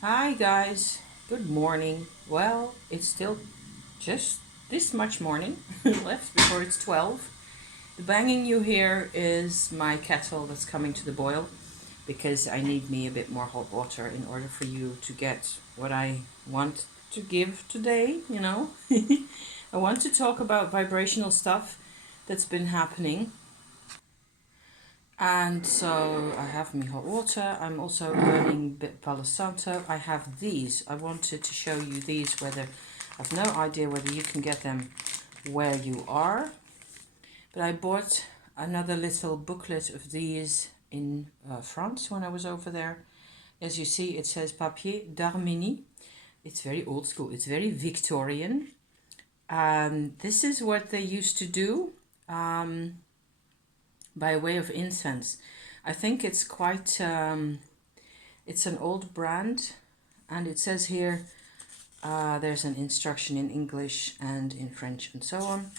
Hi guys, good morning. Well, it's still just this much morning left before it's 12. The banging you hear is my kettle that's coming to the boil because I need me a bit more hot water in order for you to get what I want to give today. I want to talk about vibrational stuff that's been happening. And so I have me hot water. I'm also burning bit Palo Santo. I have these. I wanted to show you these. Whether I've no idea whether you can get them where you are, but I bought another little booklet of these in France when I was over there. As you see, it says Papier d'Arménie. It's very old school. It's very Victorian. This is what they used to do. By way of incense. I think it's quite, it's an old brand, and it says here there's an instruction in English and in French and so on.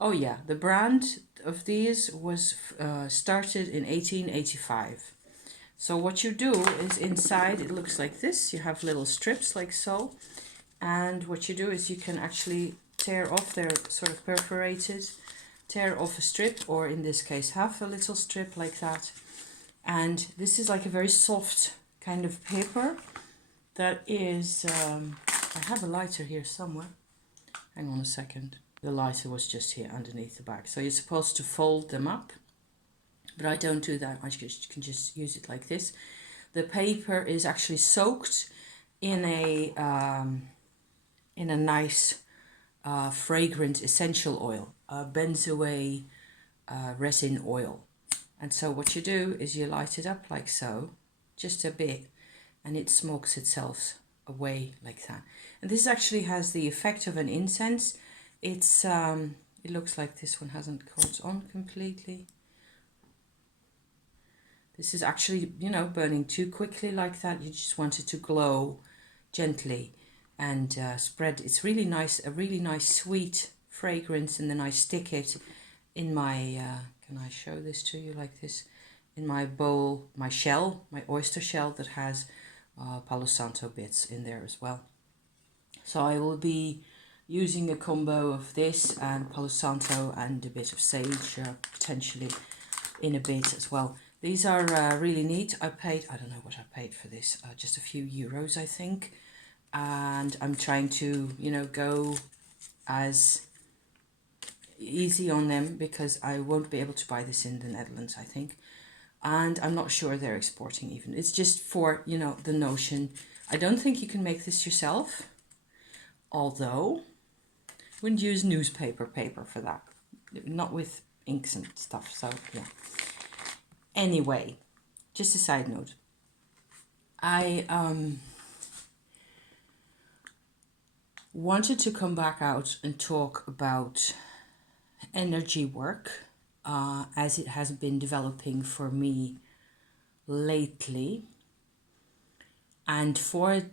Oh yeah, the brand of these was started in 1885. So what you do is inside it looks like this. You have little strips like so, and what you do is you can actually tear off, they're sort of perforated, tear off a strip, or in this case half a little strip like that. And this is like a very soft kind of paper that is, I have a lighter here somewhere. Hang on a second. The lighter was just here underneath the back. So you're supposed to fold them up, but I don't do that. I can just use it like this. The paper is actually soaked in a nice fragrant essential oil, benzoate resin oil. And so what you do is you light it up like so, just a bit, and it smokes itself away like that. And this actually has the effect of an incense. It's it looks like this one hasn't caught on completely. This is actually, burning too quickly like that. You just want it to glow gently and spread. It's really nice, a really nice sweet fragrance, and then I stick it in my, can I show this to you like this? In my bowl, my shell, my oyster shell that has Palo Santo bits in there as well. So I will be using a combo of this and Palo Santo and a bit of sage potentially in a bit as well. These are really neat. I don't know what I paid for this, just a few euros I think. And I'm trying to, go as easy on them because I won't be able to buy this in the Netherlands, I think. And I'm not sure they're exporting even. It's just for, the notion. I don't think you can make this yourself, although wouldn't use newspaper paper for that. Not with inks and stuff, so yeah. Anyway, just a side note. I wanted to come back out and talk about energy work as it has been developing for me lately. And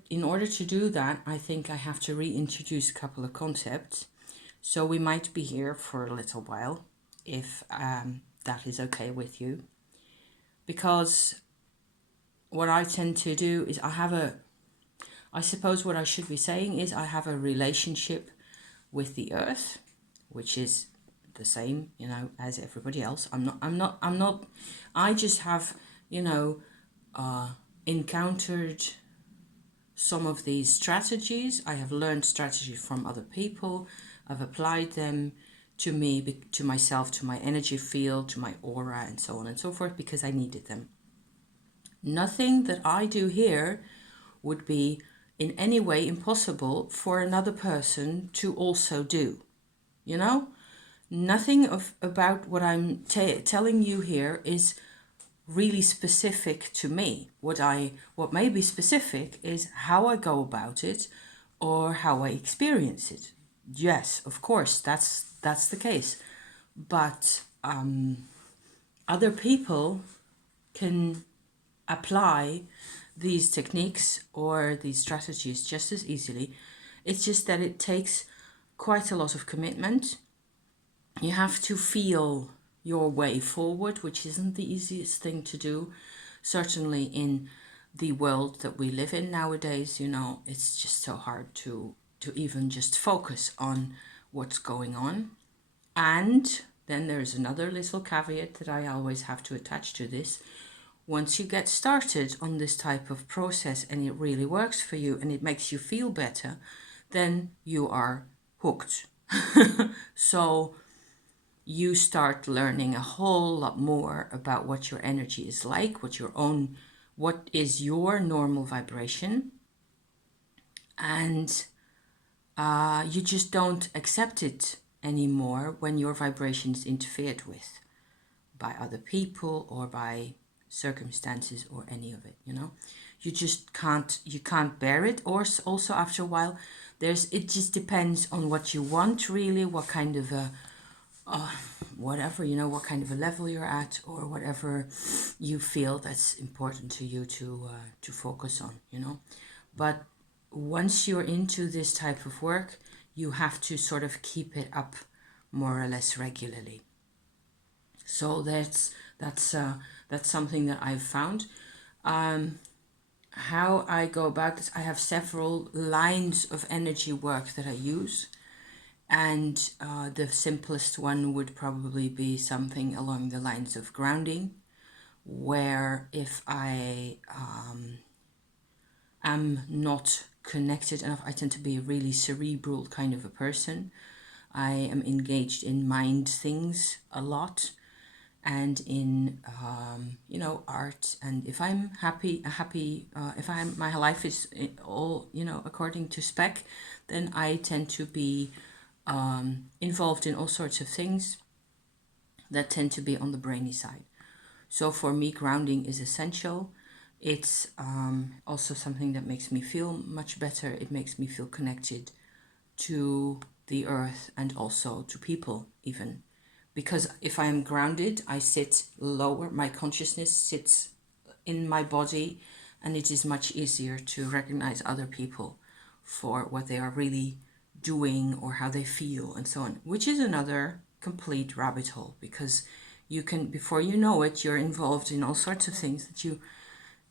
in order to do that, I think I have to reintroduce a couple of concepts. So we might be here for a little while, if that is okay with you. Because what I tend to do is I suppose what I should be saying is I have a relationship with the earth, which is the same, as everybody else. I just have, encountered some of these strategies. I have learned strategies from other people. I've applied them to me, to myself, to my energy field, to my aura, and so on and so forth, because I needed them. Nothing that I do here would be in any way impossible for another person to also do. Nothing about what I'm telling you here is really specific to me. What may be specific is how I go about it or how I experience it. Yes, of course, that's the case. But other people can apply these techniques or these strategies just as easily. It's just that it takes quite a lot of commitment. You have to feel your way forward, which isn't the easiest thing to do, certainly in the world that we live in nowadays, you know, it's just so hard to even just focus on what's going on. And then there's another little caveat that I always have to attach to this. Once you get started on this type of process and it really works for you and it makes you feel better, then you are hooked. So you start learning a whole lot more about what your energy is like, what is your normal vibration, and you just don't accept it anymore when your vibration is interfered with by other people or by circumstances or any of it, you know. You can't bear it. Or also after a while, it just depends on what you want, really, what kind of a whatever, you know, what kind of a level you're at, or whatever you feel that's important to you to focus on, you know. But once you're into this type of work, you have to sort of keep it up more or less regularly. So that's something that I've found. How I go about this, I have several lines of energy work that I use. And the simplest one would probably be something along the lines of grounding, where if I am not connected enough, I tend to be a really cerebral kind of a person. I am engaged in mind things a lot, and in you know, art. And if I'm happy, if my life is all, you know, according to spec, then I tend to be involved in all sorts of things that tend to be on the brainy side. So for me, grounding is essential. It's also something that makes me feel much better. It makes me feel connected to the earth and also to people, even. Because if I am grounded, I sit lower, my consciousness sits in my body, and it is much easier to recognize other people for what they are really doing or how they feel and so on, which is another complete rabbit hole, because you can, before you know it, you're involved in all sorts of things that you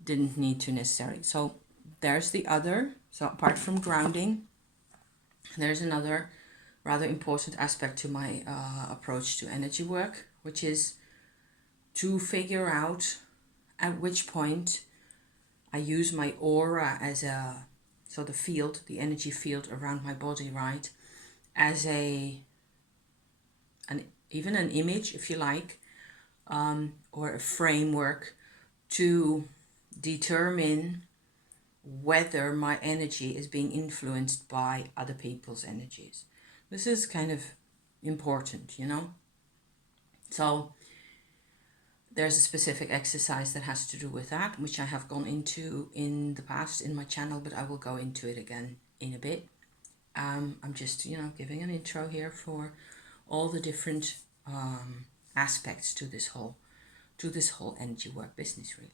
didn't need to necessarily. So there's the other. So apart from grounding, there's another rather important aspect to my approach to energy work, which is to figure out at which point I use my aura as a, so the field, the energy field around my body, right, as even an image, if you like, or a framework to determine whether my energy is being influenced by other people's energies. This is kind of important, you know. So there's a specific exercise that has to do with that, which I have gone into in the past in my channel, but I will go into it again in a bit. I'm just, you know, giving an intro here for all the different aspects to this whole energy work business, really.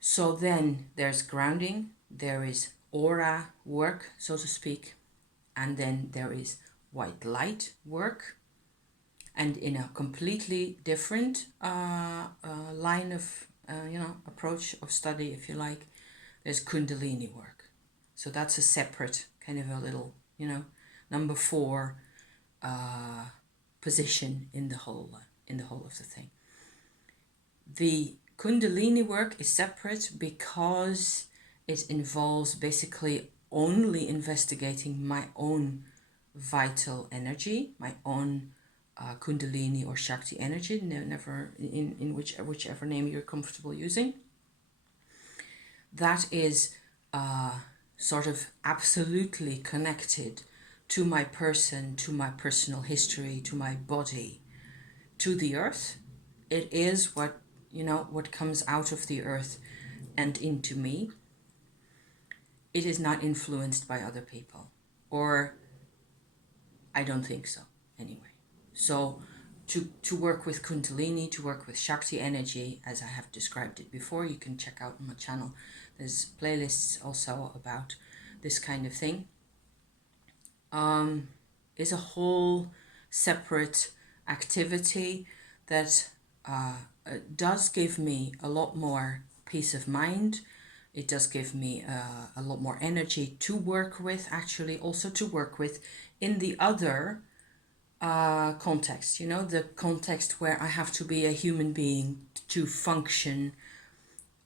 So then there's grounding, there is aura work, so to speak, and then there is white light work. And in a completely different line of, you know, approach of study, if you like, there's Kundalini work. So that's a separate kind of a little, you know, number 4 position in the whole of the thing. The Kundalini work is separate because it involves basically only investigating my own vital energy, my own Kundalini or Shakti energy, never in whichever name you're comfortable using. That is sort of absolutely connected to my person, to my personal history, to my body, to the earth. It is what, you know, what comes out of the earth and into me. It is not influenced by other people, or I don't think so anyway. So to work with Kundalini, to work with Shakti energy, as I have described it before, you can check out on my channel. There's playlists also about this kind of thing. Is a whole separate activity that does give me a lot more peace of mind. It does give me a lot more energy to work with, actually, also to work with in the other context, you know, the context where I have to be a human being to function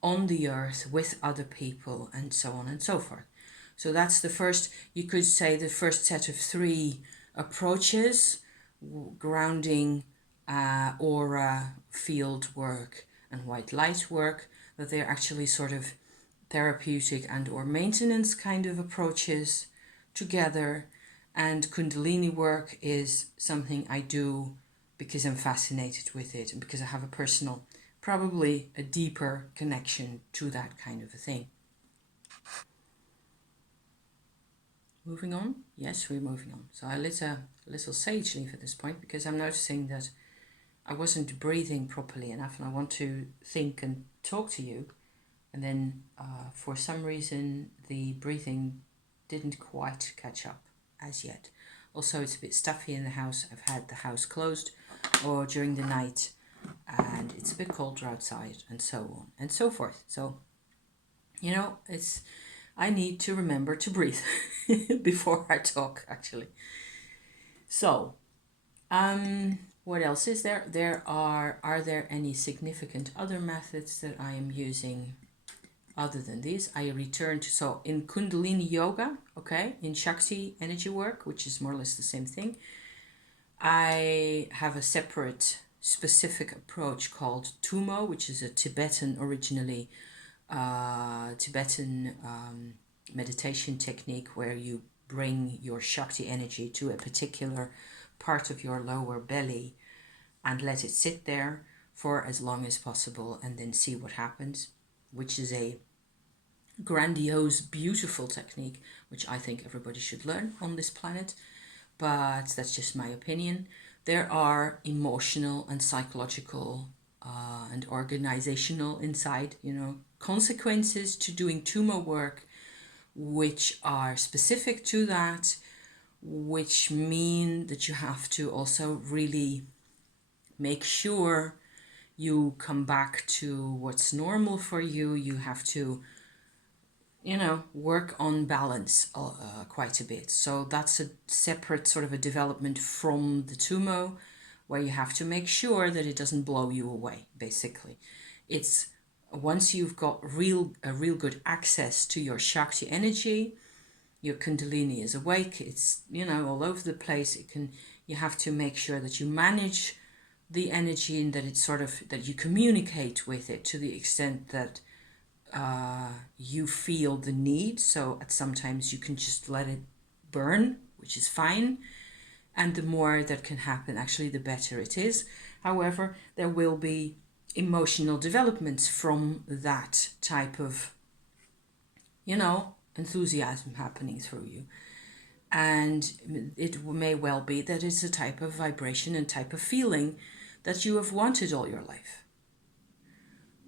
on the earth with other people and so on and so forth. So that's the first, you could say, the first set of 3 approaches: grounding, aura, field work, and white light work, that they're actually sort of therapeutic and or maintenance kind of approaches together. And Kundalini work is something I do because I'm fascinated with it and because I have a personal, probably a deeper connection to that kind of a thing. Moving on? Yes, we're moving on. So I lit a little sage leaf at this point because I'm noticing that I wasn't breathing properly enough and I want to think and talk to you. And then for some reason the breathing didn't quite catch up as yet. Also, it's a bit stuffy in the house. I've had the house closed or during the night, and it's a bit colder outside, and so on and so forth. So, you know, I need to remember to breathe before I talk, actually. So, what else is there? Are there any significant other methods that I am using other than these? I return to, so in Kundalini yoga, okay, in Shakti energy work, which is more or less the same thing, I have a separate specific approach called Tumo, which is a Tibetan, originally Tibetan meditation technique where you bring your Shakti energy to a particular part of your lower belly and let it sit there for as long as possible and then see what happens, which is a grandiose, beautiful technique, which I think everybody should learn on this planet, but that's just my opinion. There are emotional and psychological and organizational inside, you know, consequences to doing Tumo work, which are specific to that, which mean that you have to also really make sure you come back to what's normal for you. You have to, you know, work on balance quite a bit. So that's a separate sort of a development from the Tumo, where you have to make sure that it doesn't blow you away, basically. It's once you've got a real good access to your Shakti energy, your Kundalini is awake, it's, you know, all over the place. You have to make sure that you manage the energy and that it's sort of, that you communicate with it to the extent that you feel the need. So at sometimes you can just let it burn, which is fine. And the more that can happen, actually, the better it is. However, there will be emotional developments from that type of, you know, enthusiasm happening through you. And it may well be that it's a type of vibration and type of feeling that you have wanted all your life.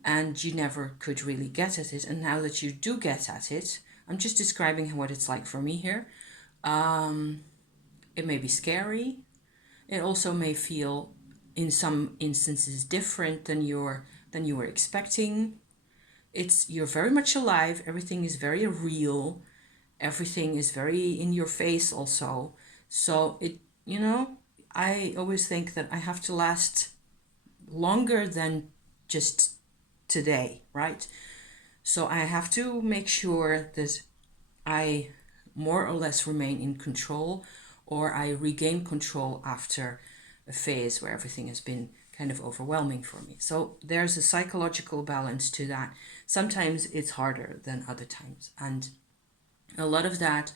And you never could really get at it. And now that you do get at it, I'm just describing what it's like for me here. It may be scary. It also may feel, in some instances, different than you were expecting. You're very much alive. Everything is very real. Everything is very in your face also. So it, you know, I always think that I have to last longer than just today, right? So I have to make sure that I more or less remain in control, or I regain control after a phase where everything has been kind of overwhelming for me. So there's a psychological balance to that. Sometimes it's harder than other times. And a lot of that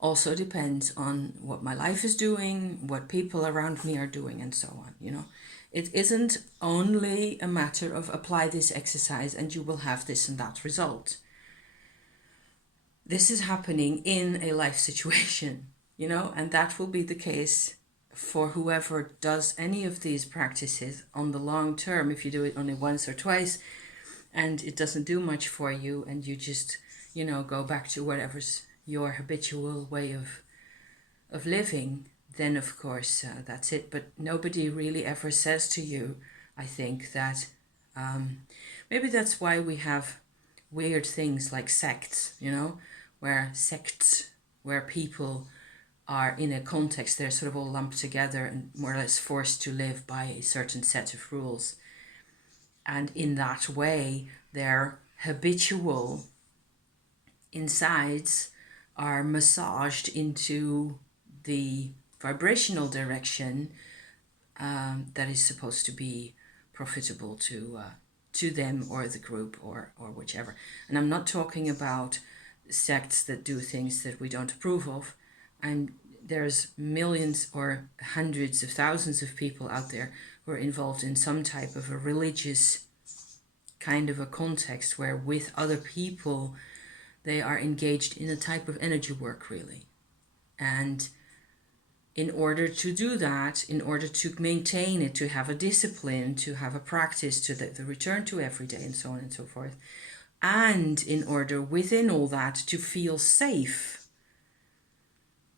also depends on what my life is doing, what people around me are doing, and so on, you know. It isn't only a matter of apply this exercise and you will have this and that result. This is happening in a life situation, you know, and that will be the case for whoever does any of these practices on the long term. If you do it only once or twice and it doesn't do much for you and you just, you know, go back to whatever's your habitual way of living, then of course that's it. But nobody really ever says to you, I think, that Maybe that's why we have weird things like sects, you know, where people are in a context, they're sort of all lumped together and more or less forced to live by a certain set of rules. And in that way, their habitual insides are massaged into the vibrational direction that is supposed to be profitable to them or the group or whichever. And I'm not talking about sects that do things that we don't approve of. There's millions or hundreds of thousands of people out there who are involved in some type of a religious kind of a context where with other people they are engaged in a type of energy work, really. And in order to do that, in order to maintain it, to have a discipline, to have a practice, to the return to every day and so on and so forth, and in order within all that to feel safe,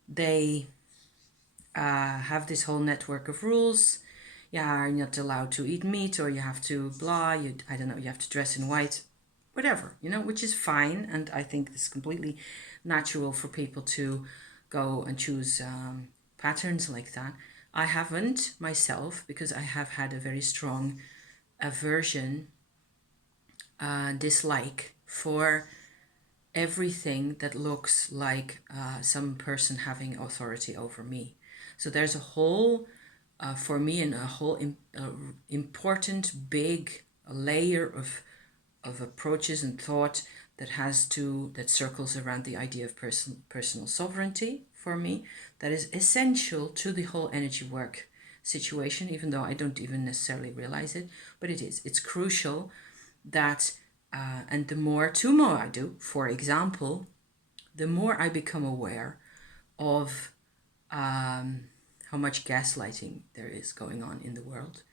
they have this whole network of rules. Yeah, you're not allowed to eat meat, or you have to blah, I don't know, you have to dress in white, whatever, you know, which is fine. And I think it's completely natural for people to go and choose patterns like that. I haven't myself, because I have had a very strong aversion, dislike for everything that looks like some person having authority over me. So there's a whole, for me, and a whole important big layer of approaches and thought that circles around the idea of personal sovereignty for me, that is essential to the whole energy work situation, even though I don't even necessarily realize it, but it is. It's crucial that, and the more I do, for example, the more I become aware of how much gaslighting there is going on in the world,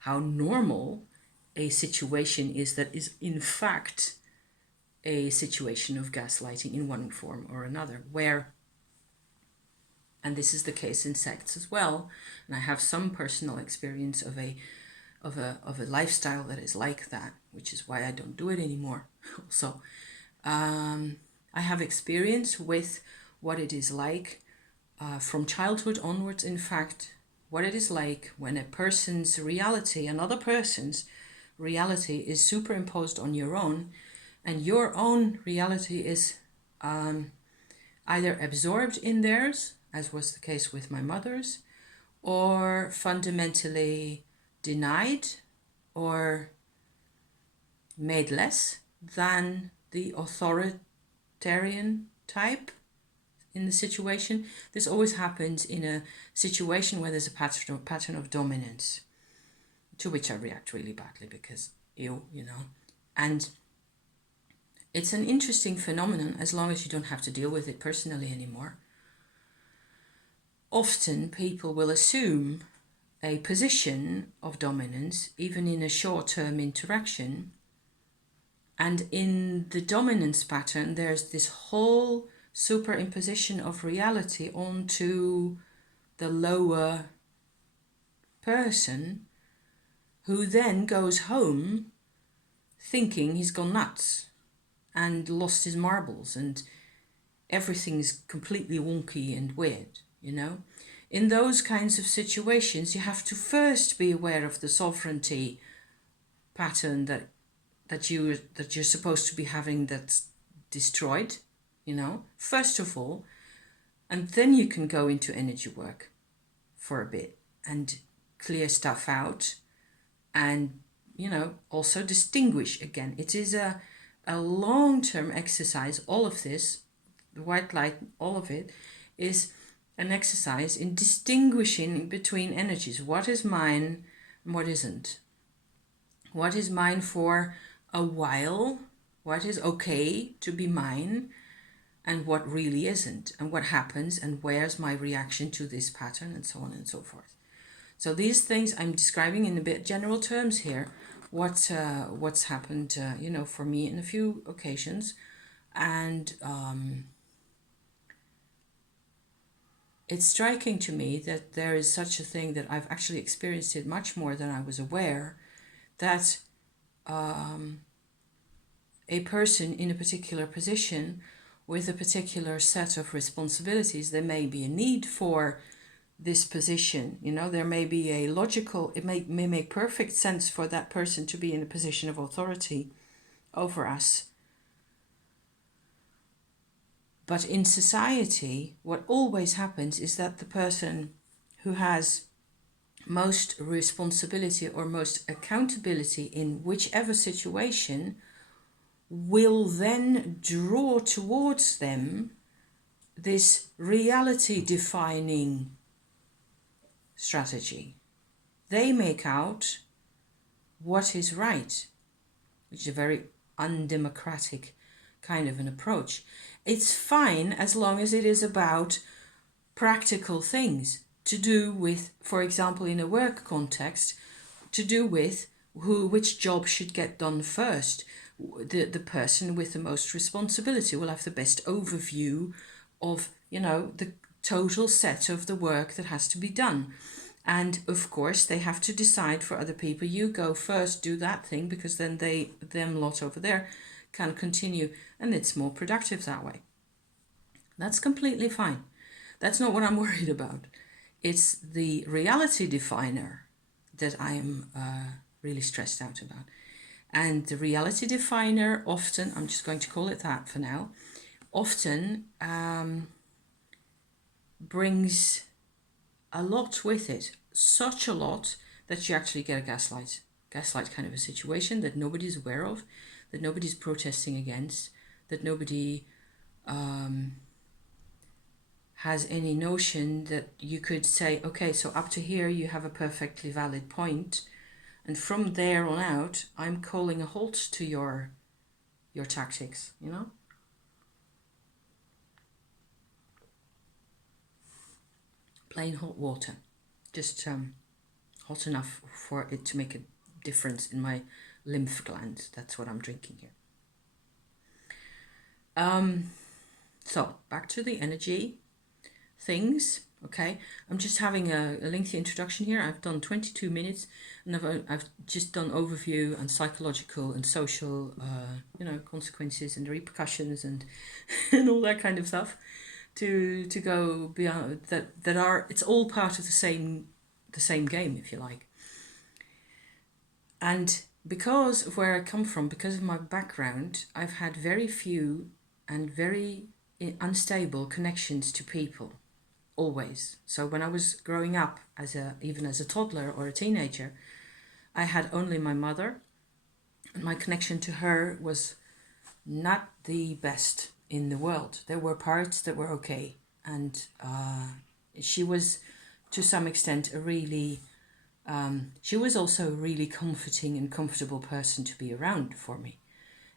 how normal a situation is that is in fact a situation of gaslighting in one form or another, where, and this is the case in sects as well, and I have some personal experience of a lifestyle that is like that, which is why I don't do it anymore. So I have experience with what it is like from childhood onwards, in fact, what it is like when a person's reality, another person's reality, is superimposed on your own, and your own reality is either absorbed in theirs, as was the case with my mother's, or fundamentally denied or made less than the authoritarian type in the situation. This always happens in a situation where there's a pattern of dominance, to which I react really badly because you know. And it's an interesting phenomenon as long as you don't have to deal with it personally anymore. Often people will assume a position of dominance, even in a short-term interaction. And in the dominance pattern, there's this whole superimposition of reality onto the lower person, who then goes home thinking he's gone nuts and lost his marbles and everything's completely wonky and weird, you know. In those kinds of situations, you have to first be aware of the sovereignty pattern that you're supposed to be having, that's destroyed, you know, first of all, and then you can go into energy work for a bit and clear stuff out, and, you know, also distinguish again. It is a long-term exercise. All of this, the white light, all of it is an exercise in distinguishing between energies. What is mine and what isn't? What is mine for a while? What is okay to be mine? And what really isn't? And what happens? And where's my reaction to this pattern? And so on and so forth. So these things I'm describing in a bit general terms here. What's happened, you know, for me in a few occasions. And it's striking to me that there is such a thing, that I've actually experienced it much more than I was aware, that a person in a particular position with a particular set of responsibilities. There may be a need for this position, there may be a logical, it may make perfect sense for that person to be in a position of authority over us. But in society, what always happens is that the person who has most responsibility or most accountability in whichever situation will then draw towards them this reality defining strategy. They make out what is right, which is a very undemocratic kind of an approach. It's fine as long as it is about practical things to do with, for example, in a work context, to do with which job should get done first. The person with the most responsibility will have the best overview of, the total set of the work that has to be done. And of course, they have to decide for other people, you go first, do that thing, because then them lot over there can continue, and it's more productive that way. That's completely fine. That's not what I'm worried about. It's the reality definer that I am really stressed out about. And the reality definer often, I'm just going to call it that for now, often brings a lot with it. Such a lot that you actually get a gaslight kind of a situation that nobody's aware of, that nobody's protesting against, that nobody has any notion that you could say, okay, so up to here you have a perfectly valid point, and from there on out, I'm calling a halt to your tactics, Plain hot water. Just hot enough for it to make a difference in my lymph glands. That's what I'm drinking here. So, back to the energy things. Okay, I'm just having a lengthy introduction here. I've done 22 minutes, and I've just done overview and psychological and social, consequences and repercussions and and all that kind of stuff. To go beyond that are, it's all part of the same game, if you like. And because of where I come from, because of my background, I've had very few and very unstable connections to people. Always. So when I was growing up, even as a toddler or a teenager, I had only my mother, and my connection to her was not the best in the world. There were parts that were okay, and she was, to some extent, she was also a really comforting and comfortable person to be around for me.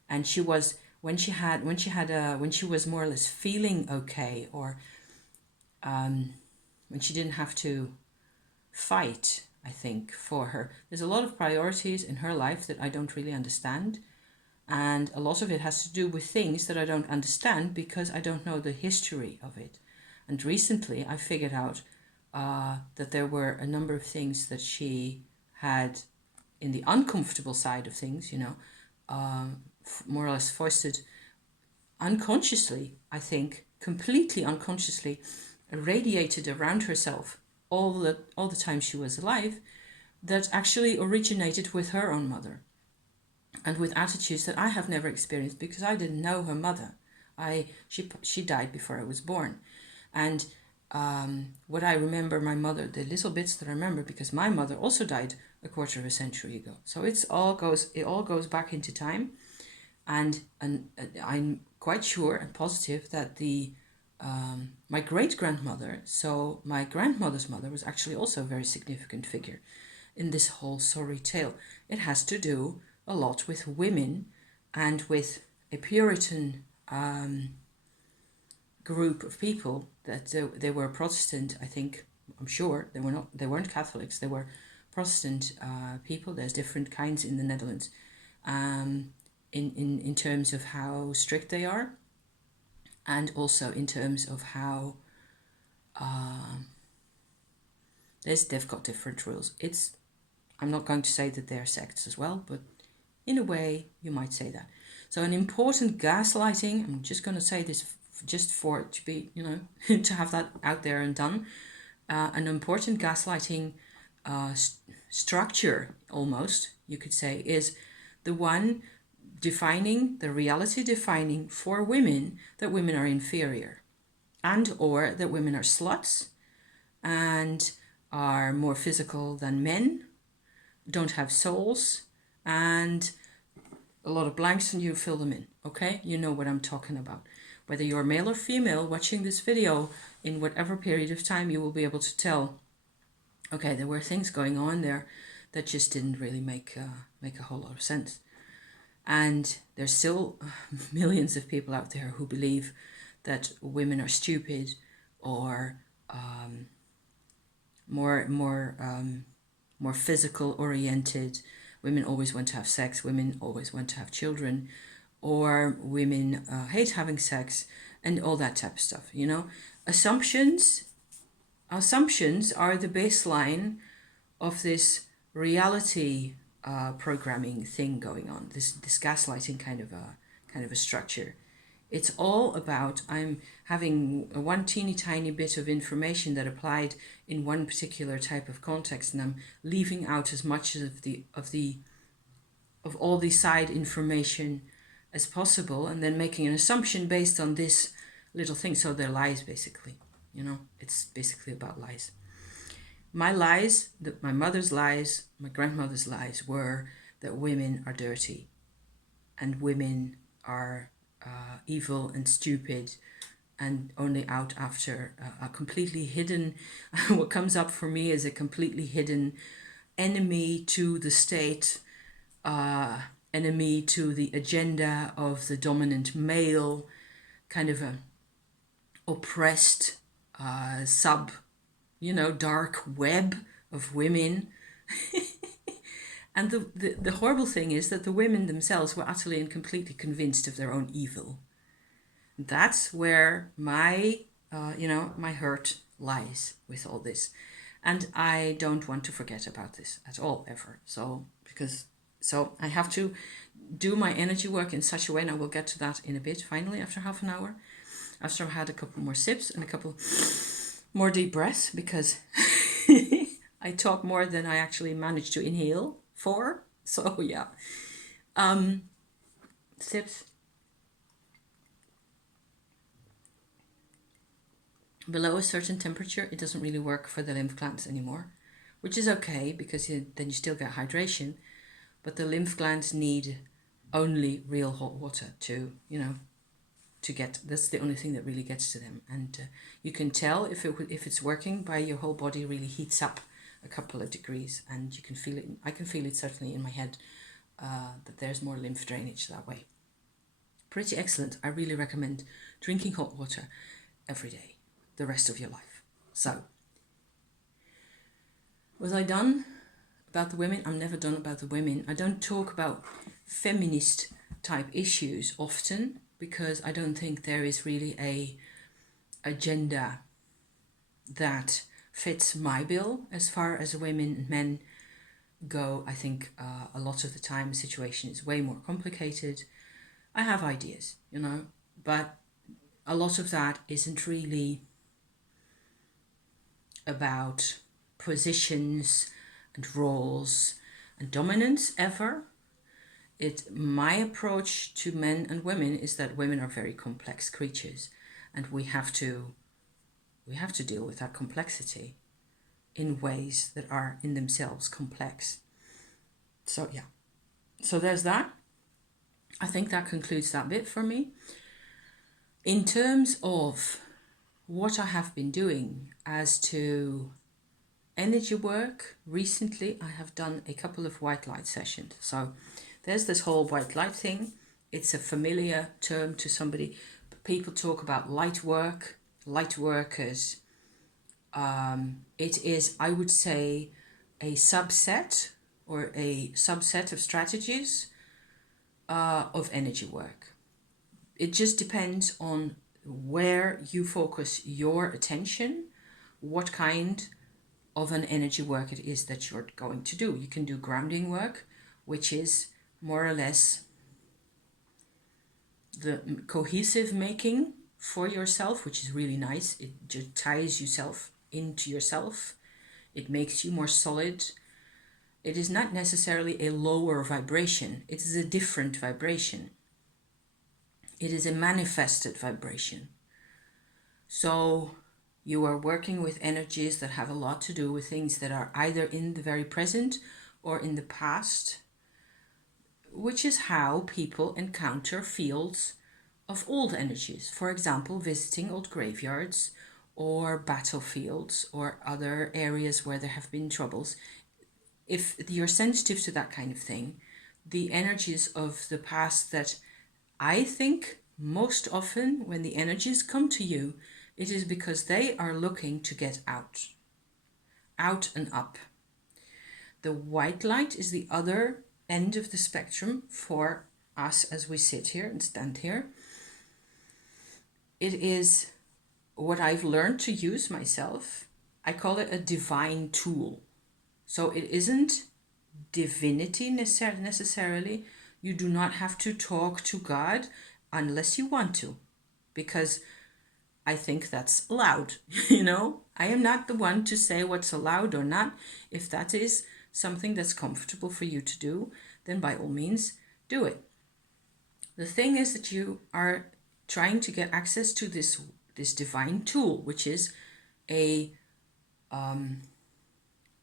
And she was, when she was more or less feeling okay, or when she didn't have to fight, I think, for her. There's a lot of priorities in her life that I don't really understand. And a lot of it has to do with things that I don't understand because I don't know the history of it. And recently I figured out that there were a number of things that she had in the uncomfortable side of things, more or less foisted unconsciously, I think, completely unconsciously, radiated around herself all the time she was alive, that actually originated with her own mother, and with attitudes that I have never experienced because I didn't know her mother. She died before I was born, and what I remember my mother, the little bits that I remember, because my mother also died a quarter of a century ago. So it all goes back into time, and I'm quite sure and positive that my great-grandmother, so my grandmother's mother, was actually also a very significant figure in this whole sorry tale. It has to do a lot with women and with a Puritan group of people that they were Protestant, I think. I'm sure they weren't Catholics. They were Protestant people. There's different kinds in the Netherlands, in terms of how strict they are, and also in terms of how they've got different rules. I'm not going to say that they're sects as well, but In a way, you might say that. So an important gaslighting, I'm just going to say this just for it to be, to have that out there and done. An important gaslighting structure, almost, you could say, is the one defining, the reality defining for women that women are inferior and or that women are sluts and are more physical than men, don't have souls, and a lot of blanks, and you fill them in, okay? You know what I'm talking about. Whether you're male or female watching this video, in whatever period of time, you will be able to tell, okay, there were things going on there that just didn't really make a whole lot of sense. And there's still millions of people out there who believe that women are stupid or more physical oriented. Women always want to have sex. Women always want to have children, or women hate having sex, and all that type of stuff. Assumptions are the baseline of this reality programming thing going on. This gaslighting kind of a structure. It's all about I'm having one teeny tiny bit of information that applied in one particular type of context, and I'm leaving out as much of all the side information as possible, and then making an assumption based on this little thing. So they're lies, basically. It's basically about lies. My lies, my mother's lies, my grandmother's lies were that women are dirty and women are evil and stupid and only out after a completely hidden, what comes up for me is a completely hidden enemy to the state, enemy to the agenda of the dominant male, kind of a oppressed dark web of women. And the horrible thing is that the women themselves were utterly and completely convinced of their own evil. That's where my hurt lies with all this. And I don't want to forget about this at all, ever. So I have to do my energy work in such a way, and I will get to that in a bit, finally, after half an hour. After I've had a couple more sips and a couple more deep breaths, because I talk more than I actually manage to inhale for. So yeah. Sips. Below a certain temperature, it doesn't really work for the lymph glands anymore, which is okay, because then you still get hydration, but the lymph glands need only real hot water to get. That's the only thing that really gets to them. And you can tell if it's working by your whole body really heats up a couple of degrees, and you can feel it. I can feel it certainly in my head, that there's more lymph drainage that way. Pretty excellent. I really recommend drinking hot water every day the rest of your life. So, was I done about the women? I'm never done about the women. I don't talk about feminist type issues often, because I don't think there is really a agenda that fits my bill as far as women and men go. I think a lot of the time the situation is way more complicated. I have ideas, but a lot of that isn't really about positions and roles and dominance ever. My approach to men and women is that women are very complex creatures, and we have to deal with that complexity in ways that are in themselves complex. So yeah, so there's that. I think that concludes that bit for me. In terms of what I have been doing as to energy work, recently I have done a couple of white light sessions. So there's this whole white light thing. It's a familiar term to somebody. People talk about light work, light workers. It is, I would say, a subset of strategies of energy work. It just depends on where you focus your attention, what kind of an energy work it is that you're going to do. You can do grounding work, which is more or less the cohesive making for yourself, which is really nice. It just ties yourself into yourself. It makes you more solid. It is not necessarily a lower vibration. It is a different vibration. It is a manifested vibration. So you are working with energies that have a lot to do with things that are either in the very present or in the past, which is how people encounter fields of old energies. For example, visiting old graveyards or battlefields or other areas where there have been troubles. If you're sensitive to that kind of thing, the energies of the past that I think most often when the energies come to you, it is because they are looking to get out and up. The white light is the other end of the spectrum for us as we sit here and stand here. It is what I've learned to use myself. I call it a divine tool. So it isn't divinity necessarily. You do not have to talk to God unless you want to, because I think that's allowed. I am not the one to say what's allowed or not. If that is something that's comfortable for you to do, then by all means do it. The thing is that you are trying to get access to this divine tool, which is a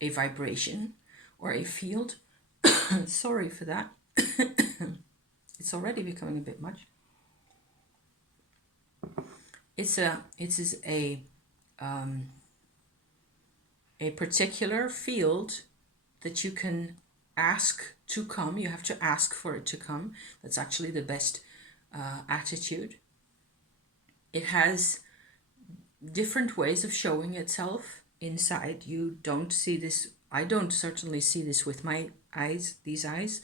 vibration or a field. Sorry for that. It's already becoming a bit much. It is a particular field that you can ask to come. You have to ask for it to come. That's actually the best attitude. It has different ways of showing itself inside. You don't see this. I don't certainly see this with my eyes, these eyes.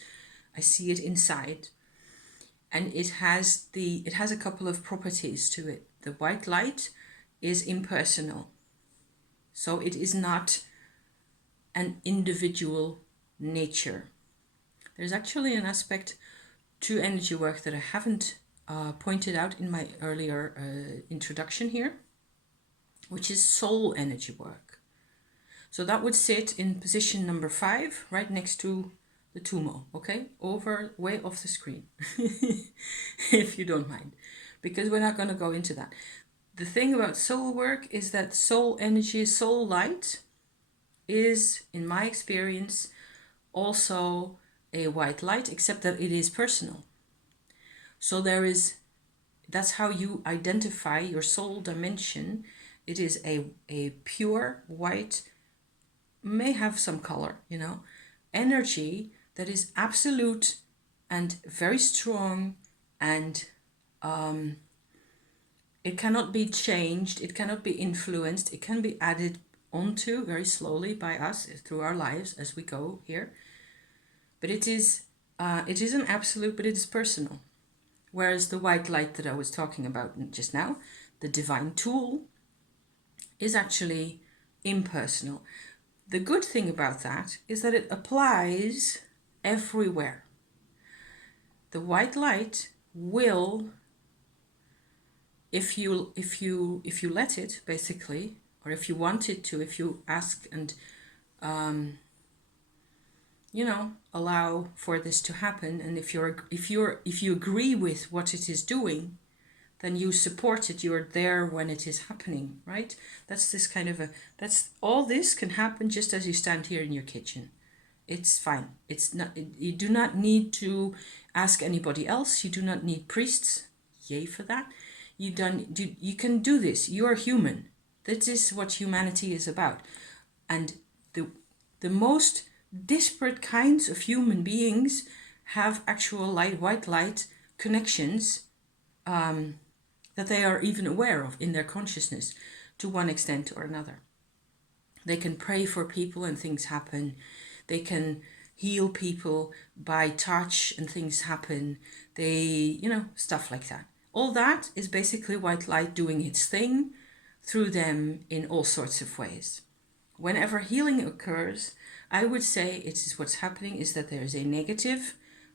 I see it inside. And it has a couple of properties to it. The white light is impersonal. So it is not an individual nature. There's actually an aspect to energy work that I haven't pointed out in my earlier introduction here, which is soul energy work. So that would sit in position number 5, right next to the tumo, okay? Way off the screen, if you don't mind, because we're not going to go into that. The thing about soul work is that soul energy, soul light, is, in my experience, also a white light, except that it is personal. So that's how you identify your soul dimension. It is a pure white, may have some color, energy that is absolute and very strong, and it cannot be changed, it cannot be influenced, it can be added onto very slowly by us through our lives as we go here. But it isn't absolute, but it is personal. Whereas the white light that I was talking about just now, the divine tool, is actually impersonal. The good thing about that is that it applies everywhere. The white light will, if you let it, basically, or if you want it to, if you ask and allow for this to happen, and if you agree with what it is doing, then you support it. You're there when it is happening, right? That's this kind of all this can happen just as you stand here in your kitchen. It's fine. It's not. You do not need to ask anybody else. You do not need priests. Yay for that. You can do this. You are human. That is what humanity is about. And the most disparate kinds of human beings have actual white light connections that they are even aware of in their consciousness to one extent or another. They can pray for people and things happen. They can heal people by touch and things happen. They, stuff like that. All that is basically white light doing its thing through them in all sorts of ways. Whenever healing occurs, I would say it is what's happening is that there is a negative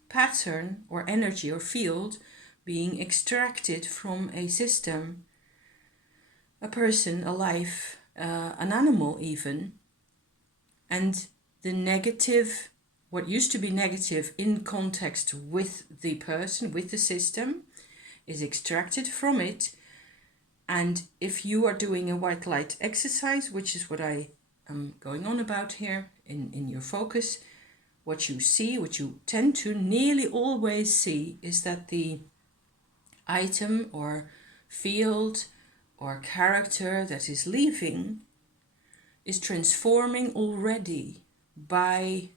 pattern or energy or field being extracted from a system, a person, a life, an animal even, and the negative, what used to be negative in context with the person, with the system, is extracted from it. And if you are doing a white light exercise, which is what I am going on about here in your focus, what you see, what you tend to nearly always see, is that the item or field or character that is leaving is transforming already by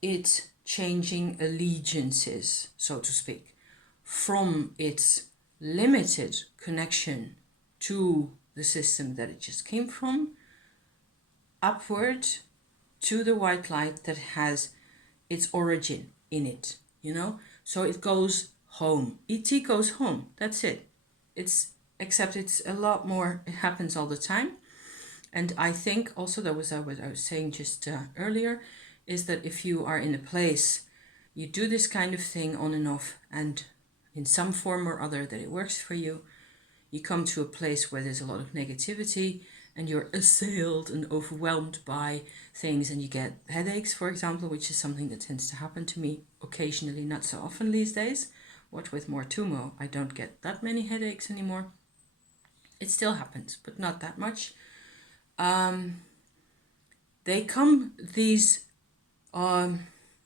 it changing allegiances, so to speak, from its limited connection to the system that it just came from, upward to the white light that has its origin in it, you know? So it goes home. ET goes home. That's it. Except it's a lot more, it happens all the time. And I think also that was what I was saying just earlier, is that if you are in a place, you do this kind of thing on and off, and in some form or other that it works for you, you come to a place where there's a lot of negativity and you're assailed and overwhelmed by things, and you get headaches, for example, which is something that tends to happen to me occasionally, not so often these days. What with more Tumo, I don't get that many headaches anymore. It still happens, but not that much.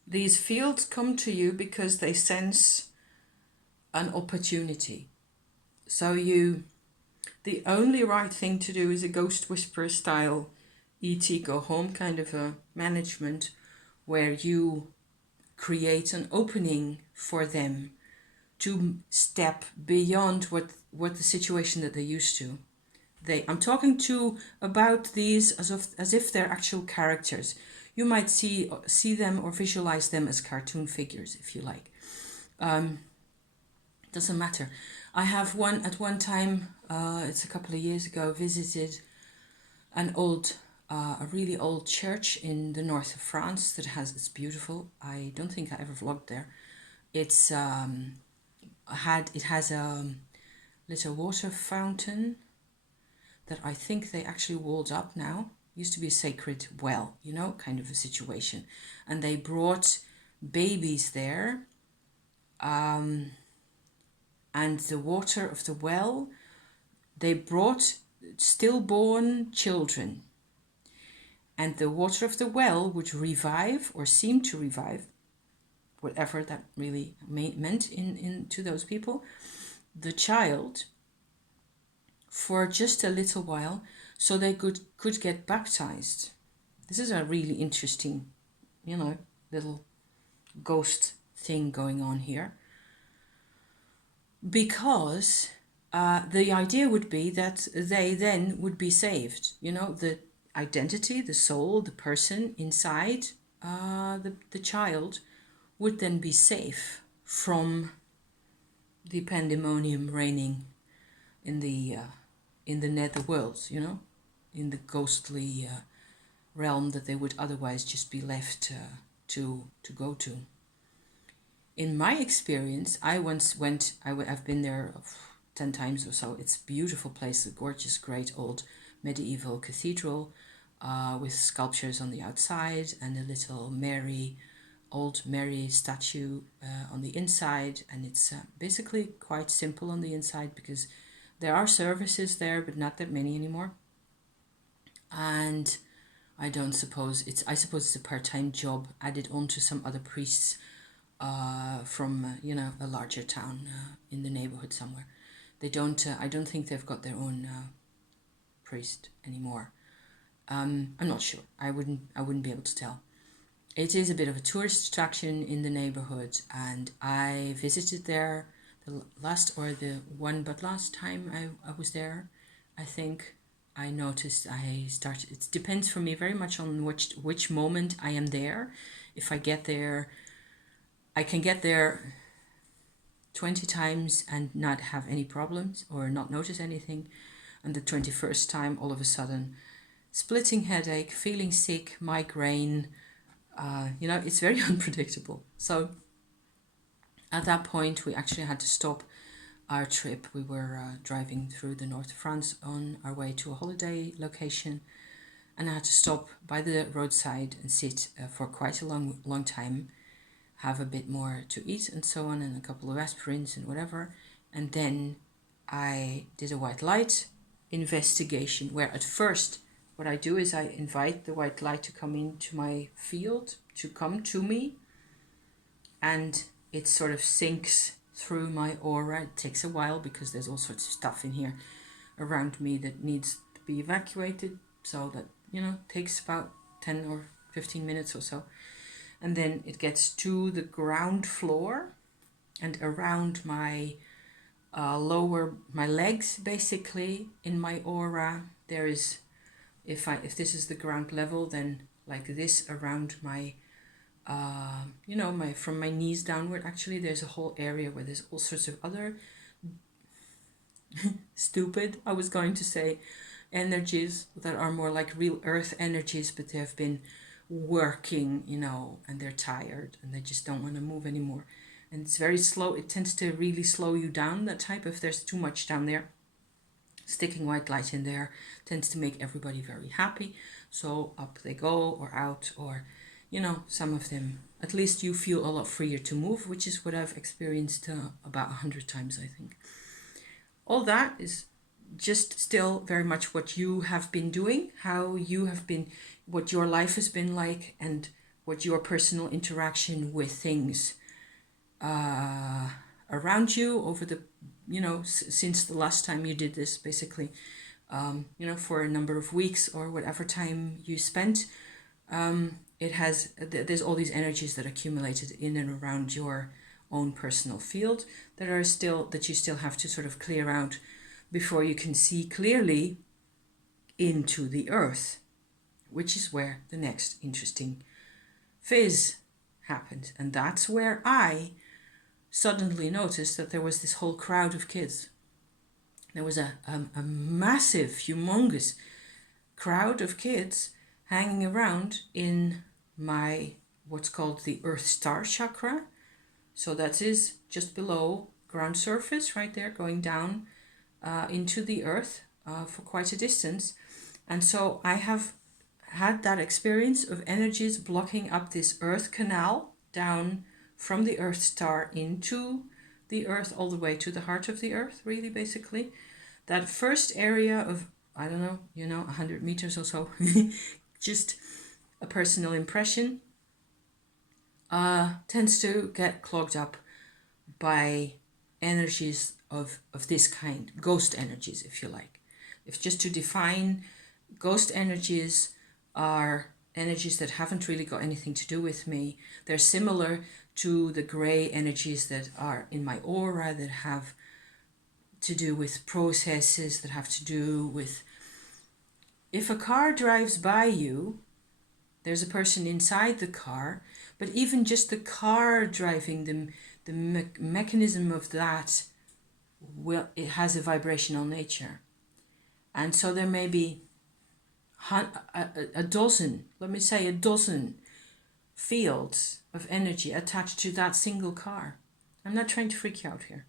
These fields come to you because they sense an opportunity. So the only right thing to do is a ghost whisperer style ET go home kind of a management, where you create an opening for them to step beyond what the situation that they're used to. I'm talking about these as if they're actual characters. You might see them or visualize them as cartoon figures, if you like. Doesn't matter. I have at one time, it's a couple of years ago, visited a really old church in the north of France it's beautiful. I don't think I ever vlogged there. It has a little water fountain that I think they actually walled up now. Used to be a sacred well, kind of a situation. And they brought babies there. And the water of the well, they brought stillborn children. And the water of the well would revive, or seem to revive, whatever that really meant to those people, the child for just a little while, so they could get baptized. This is a really interesting, little ghost thing going on here. Because the idea would be that they then would be saved. The identity, the soul, the person inside the child would then be safe from the pandemonium reigning in the nether worlds, in the ghostly realm that they would otherwise just be left to go to. In my experience, I once went, I've been there 10 times or so. It's a beautiful place, a gorgeous, great old medieval cathedral with sculptures on the outside and a little old Mary statue on the inside. And it's basically quite simple on the inside, because there are services there, but not that many anymore. And I suppose it's a part-time job added on to some other priests from a larger town in the neighborhood somewhere. They don't. I don't think they've got their own priest anymore. I'm not sure. I wouldn't be able to tell. It is a bit of a tourist attraction in the neighborhood, and I visited there the last time I was there. I think I noticed it depends for me very much on which moment I am there. If I get there, I can get there 20 times and not have any problems or not notice anything. And the 21st time, all of a sudden, splitting headache, feeling sick, migraine, it's very unpredictable. So At that point, we actually had to stop our trip. We were driving through the north of France on our way to a holiday location, and I had to stop by the roadside and sit for quite a long time, have a bit more to eat and so on, and a couple of aspirins and whatever. And then I did a white light investigation, where at first what I do is I invite the white light to come into my field, to come to me, and it sort of sinks through my aura. It takes a while because there's all sorts of stuff in here around me that needs to be evacuated, so that, takes about 10 or 15 minutes or so. And then it gets to the ground floor, and around my my legs, basically, in my aura, there is, if this is the ground level, then like this around my from my knees downward, actually there's a whole area where there's all sorts of other stupid, I was going to say, energies that are more like real earth energies, but they have been working, and they're tired and they just don't want to move anymore. And it's very slow. It tends to really slow you down, that type. If there's too much down there, sticking white light in there tends to make everybody very happy. So up they go, or out, or, some of them, at least you feel a lot freer to move, which is what I've experienced about 100 times, I think. All that is just still very much what you have been doing, how you have been, what your life has been like, and what your personal interaction with things around you over the, since the last time you did this, basically, for a number of weeks or whatever time you spent. There's all these energies that accumulated in and around your own personal field that you still have to sort of clear out before you can see clearly into the earth, which is where the next interesting phase happened. And that's where I suddenly noticed that there was this whole crowd of kids. There was a massive, humongous crowd of kids hanging around in my, what's called the Earth Star chakra. So that is just below ground surface, right there, going down into the earth for quite a distance. And so I have had that experience of energies blocking up this earth canal down from the Earth Star into the earth, all the way to the heart of the earth, really, basically. That first area of, I don't know, 100 meters or so, just a personal impression, tends to get clogged up by energies of this kind, ghost energies, if you like. If just to define, ghost energies are energies that haven't really got anything to do with me. They're similar to the gray energies that are in my aura, that have to do with processes, that have to do with, if a car drives by you, there's a person inside the car, but even just the car driving, the mechanism of that, it has a vibrational nature. And so there may be a dozen, let me say a dozen fields of energy attached to that single car. I'm not trying to freak you out here.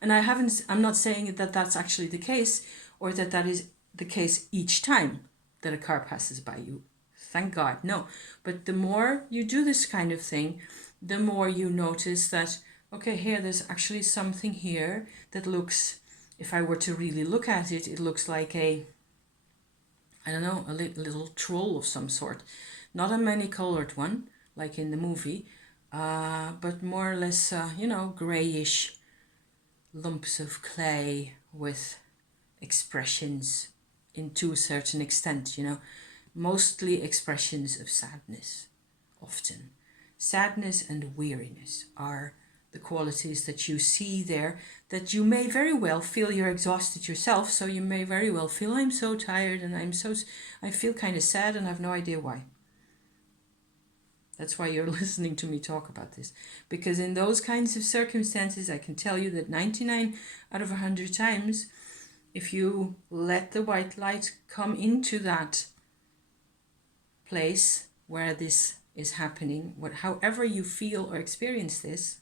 And I'm not saying that that's actually the case, or that is the case each time that a car passes by you. Thank God, no. But the more you do this kind of thing, the more you notice that, okay, here, there's actually something here that looks, if I were to really look at it, it looks like a little troll of some sort. Not a many-colored one, like in the movie, but more or less, grayish lumps of clay with expressions to a certain extent, mostly expressions of sadness, often. Sadness and weariness are the qualities that you see there, that you may very well feel you're exhausted yourself, so you may very well feel, I'm so tired and I feel kind of sad and I have no idea why. That's why you're listening to me talk about this. Because in those kinds of circumstances, I can tell you that 99 out of 100 times, if you let the white light come into that place where this is happening, however you feel or experience this,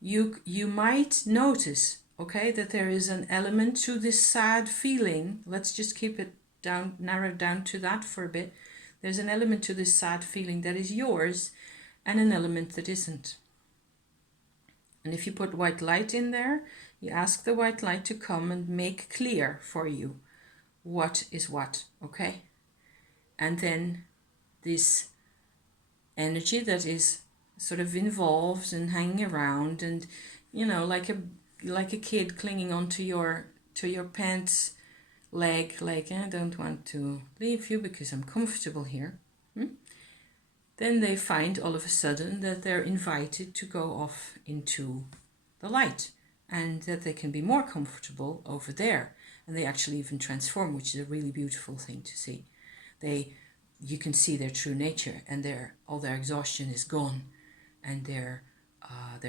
you might notice, okay, that there is an element to this sad feeling. Let's just keep it down, narrowed down to that for a bit. There's an element to this sad feeling that is yours and an element that isn't. And if you put white light in there, you ask the white light to come and make clear for you what is what, okay? And then this energy that is sort of involved and hanging around, and like a kid clinging onto your pants leg, like, I don't want to leave you because I'm comfortable here. Then they find all of a sudden that they're invited to go off into the light, and that they can be more comfortable over there, and they actually even transform, which is a really beautiful thing to see. You can see their true nature, and all their exhaustion is gone, and their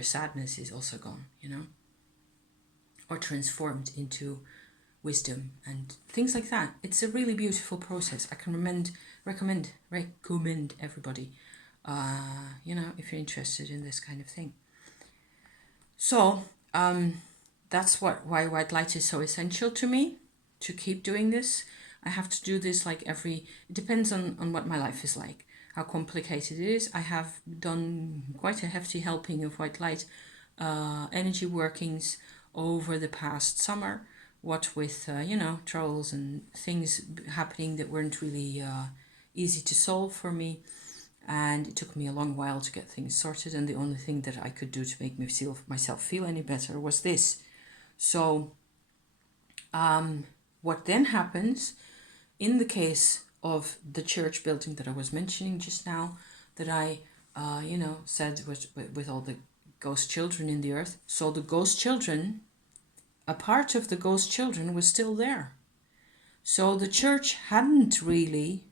sadness is also gone, or transformed into wisdom and things like that. It's a really beautiful process. I can recommend everybody, if you're interested in this kind of thing. So that's why white light is so essential to me, to keep doing this. I have to do this it depends on what my life is like, how complicated it is. I have done quite a hefty helping of white light energy workings over the past summer, what with, trolls and things happening that weren't really easy to solve for me. And it took me a long while to get things sorted, and the only thing that I could do to make myself feel any better was this. So what then happens in the case of the church building that I was mentioning just now, that I said with all the ghost children in the earth, so the ghost children, a part of the ghost children was still there. So the church hadn't really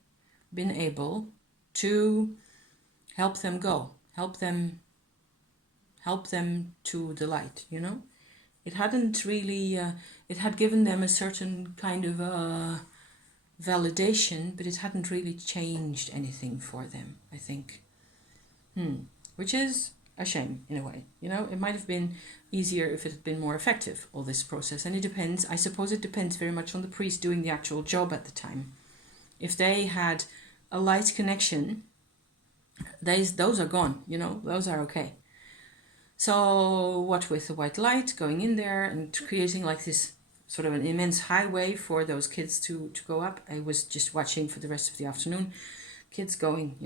been able to help them go, help them to the light, It hadn't really, it had given them a certain kind of validation, but it hadn't really changed anything for them, I think. Which is a shame in a way, It might have been easier if it had been more effective, all this process. And it depends, I suppose it depends very much on the priest doing the actual job at the time. If they had a light connection, those are gone, those are okay. So what with the white light going in there and creating like this sort of an immense highway for those kids to go up, I was just watching for the rest of the afternoon, kids going,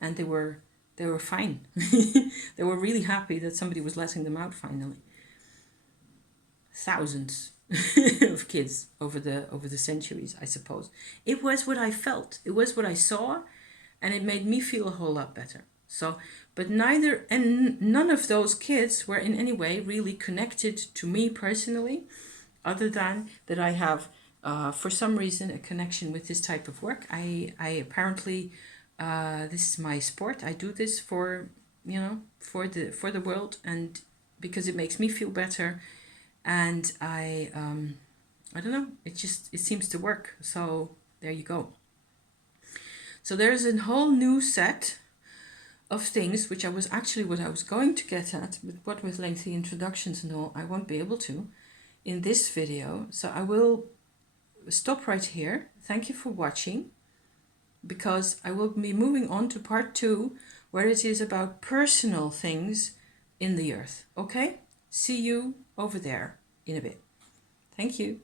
and they were fine. They were really happy that somebody was letting them out finally. Thousands of kids over the centuries, I suppose. It was what I felt. It was what I saw. And it made me feel a whole lot better. So, but none of those kids were in any way really connected to me personally, other than that I have, for some reason, a connection with this type of work. I apparently, this is my sport. I do this for the world, and because it makes me feel better, and I don't know, it seems to work. So there you go. So there's a whole new set of things, which was actually what I was going to get at, but what with lengthy introductions and all, I won't be able to in this video. So I will stop right here. Thank you for watching, because I will be moving on to part 2, where it is about personal things in the earth. Okay? See you over there in a bit. Thank you.